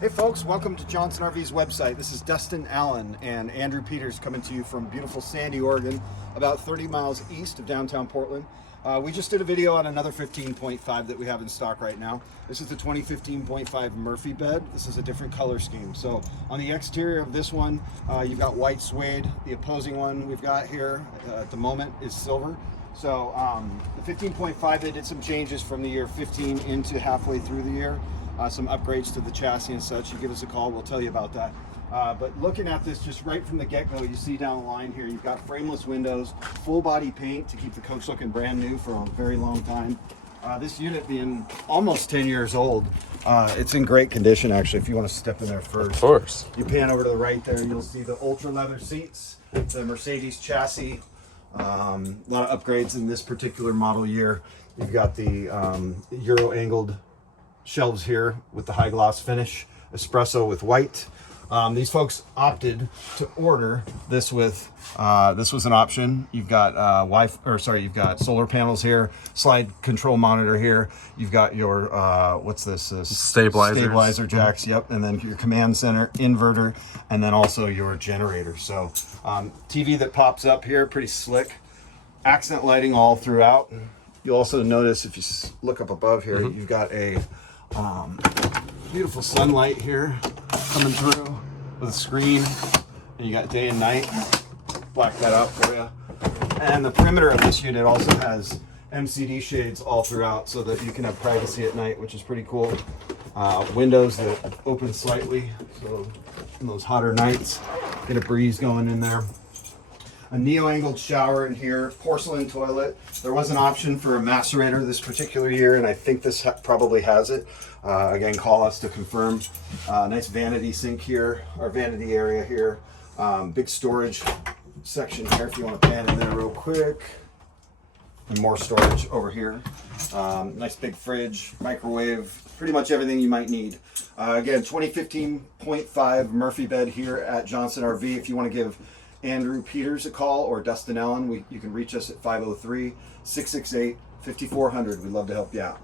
Hey folks, welcome to Johnson RV's website. This is Dustin Allen and Andrew Peters coming to you from beautiful Sandy, Oregon, about 30 miles east of downtown Portland. We just did a video on another 15.5 that we have in stock right now. This is the 2015.5 Murphy bed. This is a different color scheme. So on the exterior of this one, you've got white suede. The opposing one we've got here at the moment is silver. So the 15.5, they did some changes from the year 15 into halfway through the year. Some upgrades to the chassis and such. You give us a call, we'll tell you about that. But looking at this just right from the get-go, you see down the line here, you've got frameless windows, full body paint to keep the coach looking brand new for a very long time. This unit being almost 10 years old, it's in great condition actually, if you want to step in there first. Of course. You pan over to the right there, you'll see the ultra leather seats, the Mercedes chassis, a lot of upgrades in this particular model year. You've got the Euro angled shelves here with the high gloss finish, espresso with white. These folks opted to order this with this was an option. You've got you've got solar panels here, slide control monitor here. You've got your what's this? Stabilizer jacks. Yep, and then your command center, inverter, and then also your generator. So TV that pops up here, pretty slick. Accent lighting all throughout. You'll also notice if you look up above here, you've got a beautiful sunlight here coming through with a screen, and you got day and night. Black that out for you. And the perimeter of this unit also has MCD shades all throughout so that you can have privacy at night, which is pretty cool. Windows that open slightly, so in those hotter nights, get a breeze going in there. A neo-angled shower in here, porcelain toilet. There was an option for a macerator this particular year, and I think this probably has it. Again, call us to confirm. Nice vanity sink here, or vanity area here. Big storage section here if you want to pan in there real quick. And more storage over here. Nice big fridge, microwave, pretty much everything you might need. Again, 2015.5 Murphy bed here at Johnson RV. If you want to give Andrew Peters a call or Dustin Allen, you can reach us at 503-668-5400. We'd love to help you out.